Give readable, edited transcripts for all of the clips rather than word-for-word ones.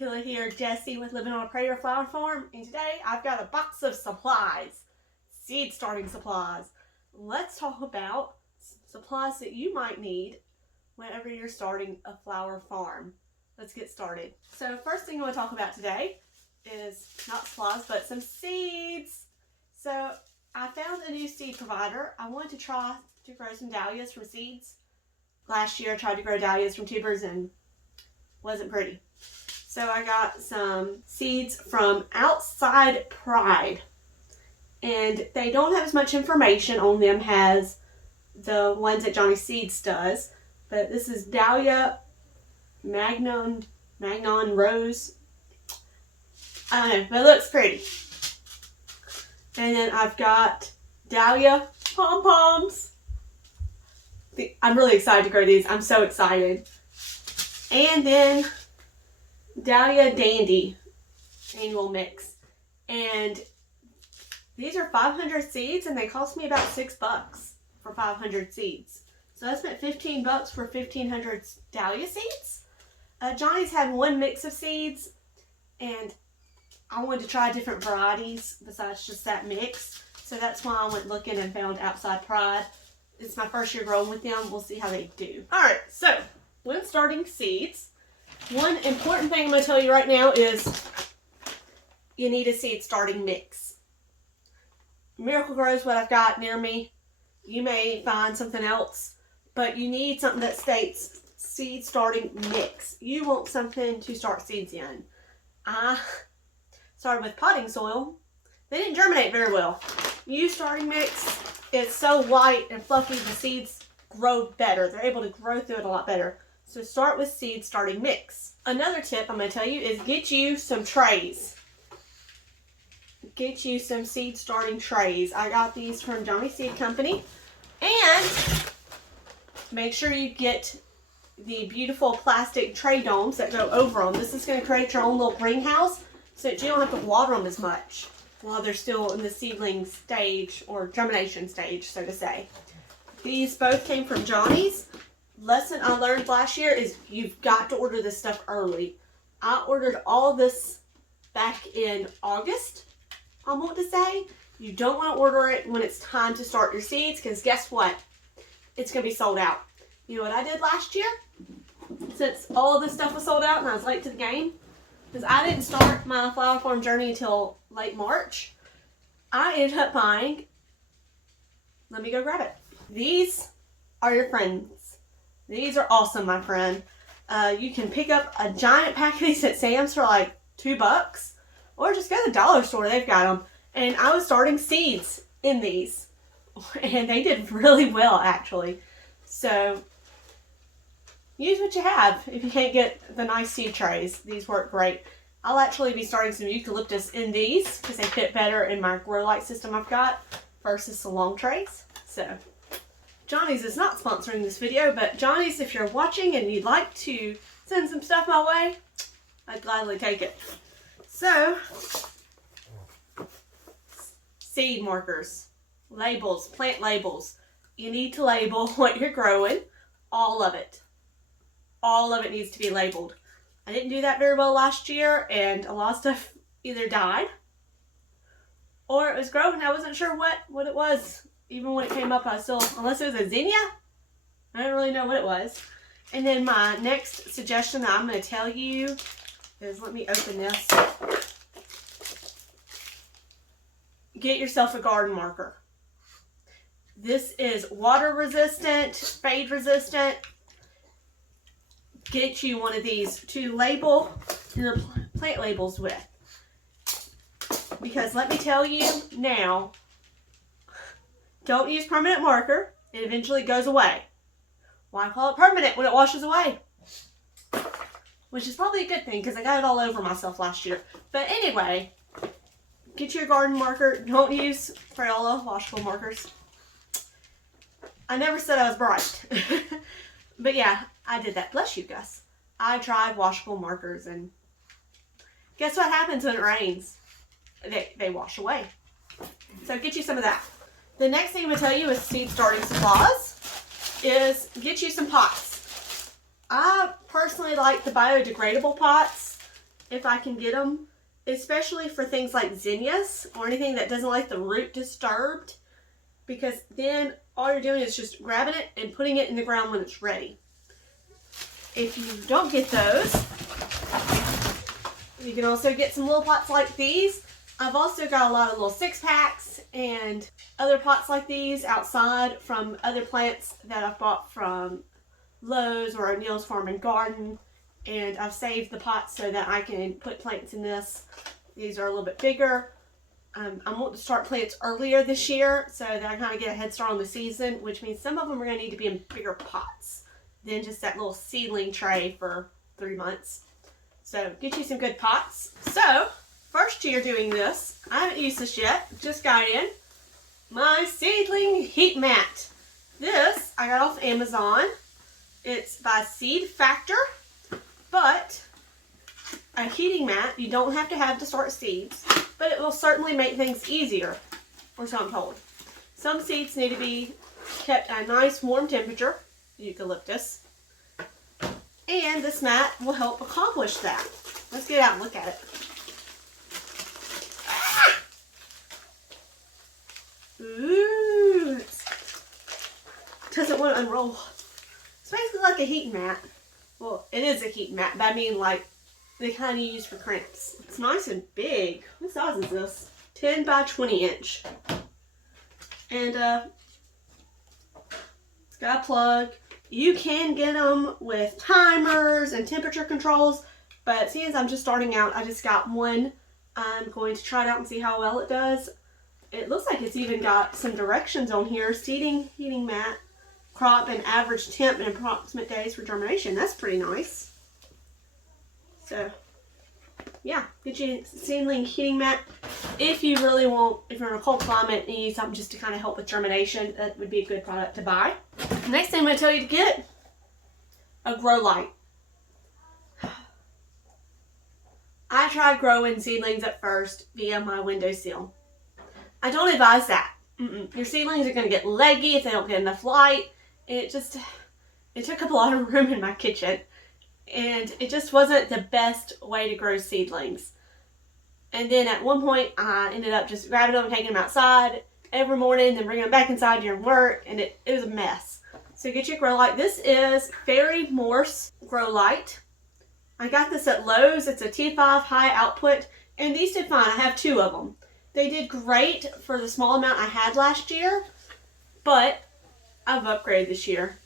Dracula here, Jessie with Living on a Prayer Flower Farm, and today I've got a box of supplies, seed starting supplies. Let's talk about supplies that you might need whenever you're starting a flower farm. Let's get started. So first thing I want to talk about today is not supplies, but some seeds. So I found a new seed provider. I wanted to try to grow some dahlias from seeds. Last year I tried to grow dahlias from tubers and wasn't pretty. So I got some seeds from Outside Pride, and they don't have as much information on them as the ones that Johnny Seeds does, but this is Dahlia Magnon Rose. I don't know, but it looks pretty. And then I've got Dahlia Pom Poms. I'm really excited to grow these. I'm so excited. And then Dahlia Dandy annual mix. And these are 500 seeds and they cost me about $6 for 500 seeds. So I spent $15 for 1,500 dahlia seeds. Johnny's had one mix of seeds and I wanted to try different varieties besides just that mix. So that's why I went looking and found Outside Pride. It's my first year growing with them. We'll see how they do. Alright, so when starting seeds, one important thing I'm going to tell you right now is you need a seed starting mix. Miracle Grow is what I've got near me. You may find something else, but you need something that states seed starting mix. You want something to start seeds in. I started with potting soil. They didn't germinate very well. Use starting mix. It's so light and fluffy, the seeds grow better. They're able to grow through it a lot better. So start with seed starting mix. Another tip I'm going to tell you is get you some trays. Get you some seed starting trays. I got these from Johnny Seed Company. And make sure you get the beautiful plastic tray domes that go over them. This is going to create your own little greenhouse so that you don't have to water them as much while they're still in the seedling stage or germination stage, so to say. These both came from Johnny's. Lesson I learned last year is you've got to order this stuff early. I ordered all this back in August, I want to say. You don't want to order it when it's time to start your seeds because guess what? It's going to be sold out. You know what I did last year? Since all of this stuff was sold out and I was late to the game, because I didn't start my flower farm journey until late March, I ended up buying, let me go grab it. These are your friends. These are awesome, my friend. You can pick up a giant pack of these at Sam's for like $2, or just go to the dollar store, they've got them. And I was starting seeds in these, and they did really well actually. So use what you have. If you can't get the nice seed trays, these work great. I'll actually be starting some eucalyptus in these because they fit better in my grow light system I've got versus the long trays. So Johnny's is not sponsoring this video, but Johnny's, if you're watching and you'd like to send some stuff my way, I'd gladly take it. So, seed markers, labels, plant labels. You need to label what you're growing, all of it. All of it needs to be labeled. I didn't do that very well last year, and a lot of stuff either died or it was growing. I wasn't sure what it was. Even when it came up, I still, unless it was a zinnia, I didn't really know what it was. And then my next suggestion that I'm going to tell you is, let me open this. Get yourself a garden marker. This is water resistant, fade resistant. Get you one of these to label your plant labels with. Because let me tell you now, don't use permanent marker. It eventually goes away. Why call it permanent when it washes away? Which is probably a good thing because I got it all over myself last year. But anyway, get your garden marker. Don't use Crayola washable markers. I never said I was bright. But yeah, I did that. Bless you, Gus. I tried washable markers and guess what happens when it rains? They wash away. So get you some of that. The next thing I'm going to tell you is seed starting supplies. Is get you some pots. I personally like the biodegradable pots. if I can get them, especially for things like zinnias or anything that doesn't like the root disturbed, because then all you're doing is just grabbing it and putting it in the ground when it's ready. If you don't get those, you can also get some little pots like these. I've also got a lot of little 6-packs and other pots like these outside from other plants that I've bought from Lowe's or O'Neill's Farm and Garden. And I've saved the pots so that I can put plants in this. These are a little bit bigger. I want to start plants earlier this year so that I kind of get a head start on the season, which means some of them are going to need to be in bigger pots than just that little seedling tray for 3 months. So get you some good pots. So first year doing this, I haven't used this yet, just got in my Seedling Heat Mat. This I got off Amazon. It's by Seed Factor, but a heating mat you don't have to have to start seeds, but it will certainly make things easier, or so I'm told. Some seeds need to be kept at a nice warm temperature, eucalyptus, and this mat will help accomplish that. Let's get out and look at it. Ah! Ooh, it doesn't want to unroll. It's basically like a heating mat. Well, it is a heating mat, but I mean like the kind you use for cramps. It's nice and big. What size is this? 10 by 20 inch. And it's got a plug. You can get them with timers and temperature controls, but since I'm just starting out, I just got one. I'm going to try it out and see how well it does. It looks like it's even got some directions on here. Seedling Heating Mat, crop and average temp and approximate days for germination. That's pretty nice. So, yeah, get you a Seedling Heating Mat. If you really want, if you're in a cold climate and you need something just to kind of help with germination, that would be a good product to buy. Next thing I'm going to tell you to get, a grow light. I tried growing seedlings at first via my windowsill. I don't advise that. Your seedlings are going to get leggy if they don't get enough light. It took up a lot of room in my kitchen. And it just wasn't the best way to grow seedlings. And then at one point, I ended up just grabbing them and taking them outside every morning and bringing them back inside during work. And it was a mess. So get your grow light. This is Fairy Morse Grow Light. I got this at Lowe's. It's a T5 high output. And these did fine. I have 2 of them. They did great for the small amount I had last year. But I've upgraded this year.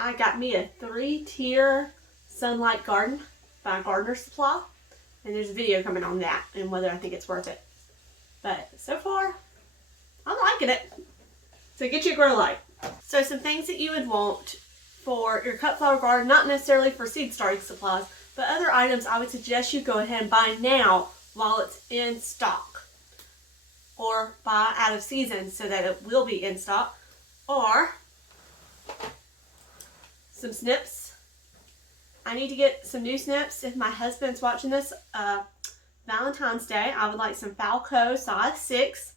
I got me a 3-tier sunlight garden by Gardener Supply, and there's a video coming on that and whether I think it's worth it. But so far, I'm liking it. So get your grow light. So some things that you would want for your cut flower garden, not necessarily for seed starting supplies, but other items I would suggest you go ahead and buy now while it's in stock, or buy out of season so that it will be in stock, or some snips. I need to get some new snips. If my husband's watching this, Valentine's Day, I would like some Falco size 6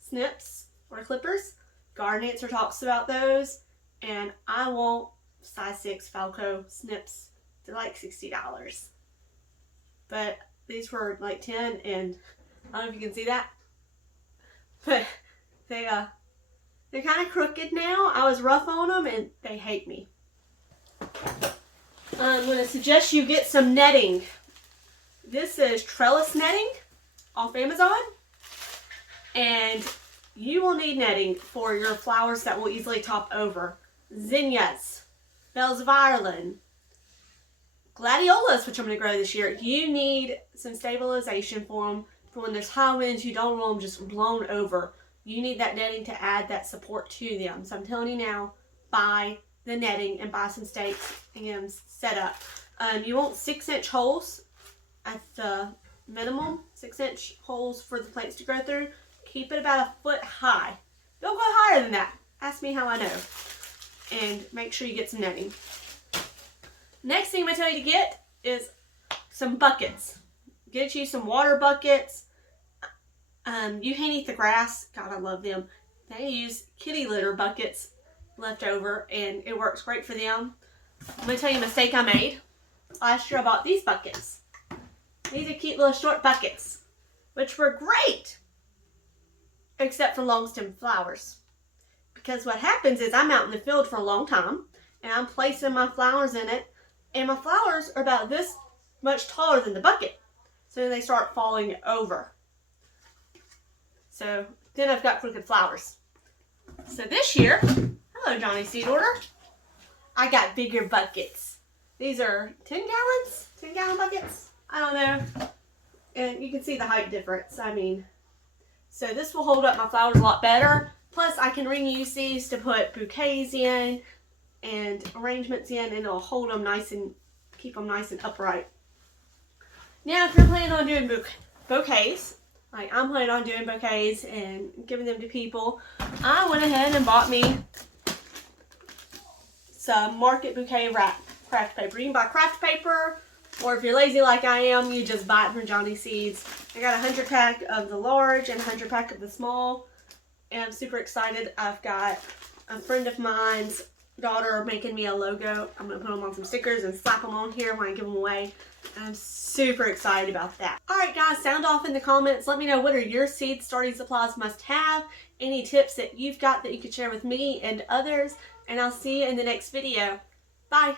snips or clippers. Garden Answer talks about those, and I want size 6 Falco snips. They're like $60. But these were like 10, and I don't know if you can see that, but they're kind of crooked now. I was rough on them, and they hate me. I'm going to suggest you get some netting. This is trellis netting off Amazon, and you will need netting for your flowers that will easily top over. Zinnias, bells of Ireland, gladiolas, which I'm going to grow this year. You need some stabilization for them. For when there's high winds, you don't want them just blown over. You need that netting to add that support to them. So I'm telling you now, buy the netting and buy some stakes and set up. You want 6-inch holes at the minimum, 6-inch holes for the plants to grow through. Keep it about 1 foot high. Don't go higher than that. Ask me how I know. And make sure you get some netting. Next thing I'm going to tell you to get is some buckets. Get you some water buckets. You can't eat the grass. God, I love them. They use kitty litter buckets left over, and it works great for them. I'm going to tell you a mistake I made. Last year I bought these buckets. These are cute little short buckets, which were great, except for long stem flowers. Because what happens is I'm out in the field for a long time, and I'm placing my flowers in it, and my flowers are about this much taller than the bucket. So they start falling over. So then I've got crooked flowers. So this year, hello Johnny Seed Order, I got bigger buckets. These are 10 gallons, 10 gallon buckets. I don't know. And you can see the height difference. I mean, so this will hold up my flowers a lot better. Plus I can reuse these to put bouquets in and arrangements in, and it'll hold them nice and keep them nice and upright. Now if you're planning on doing bouquets, like I'm planning on doing bouquets and giving them to people, I went ahead and bought me some Market Bouquet wrap craft paper. You can buy craft paper, or if you're lazy like I am, you just buy it from Johnny Seeds. I got a 100 pack of the large and a 100 pack of the small, and I'm super excited. I've got a friend of mine's daughter making me a logo. I'm going to put them on some stickers and slap them on here when I give them away. I'm super excited about that. Alright guys, sound off in the comments. Let me know, what are your seed starting supplies must have? Any tips that you've got that you could share with me and others? And I'll see you in the next video. Bye!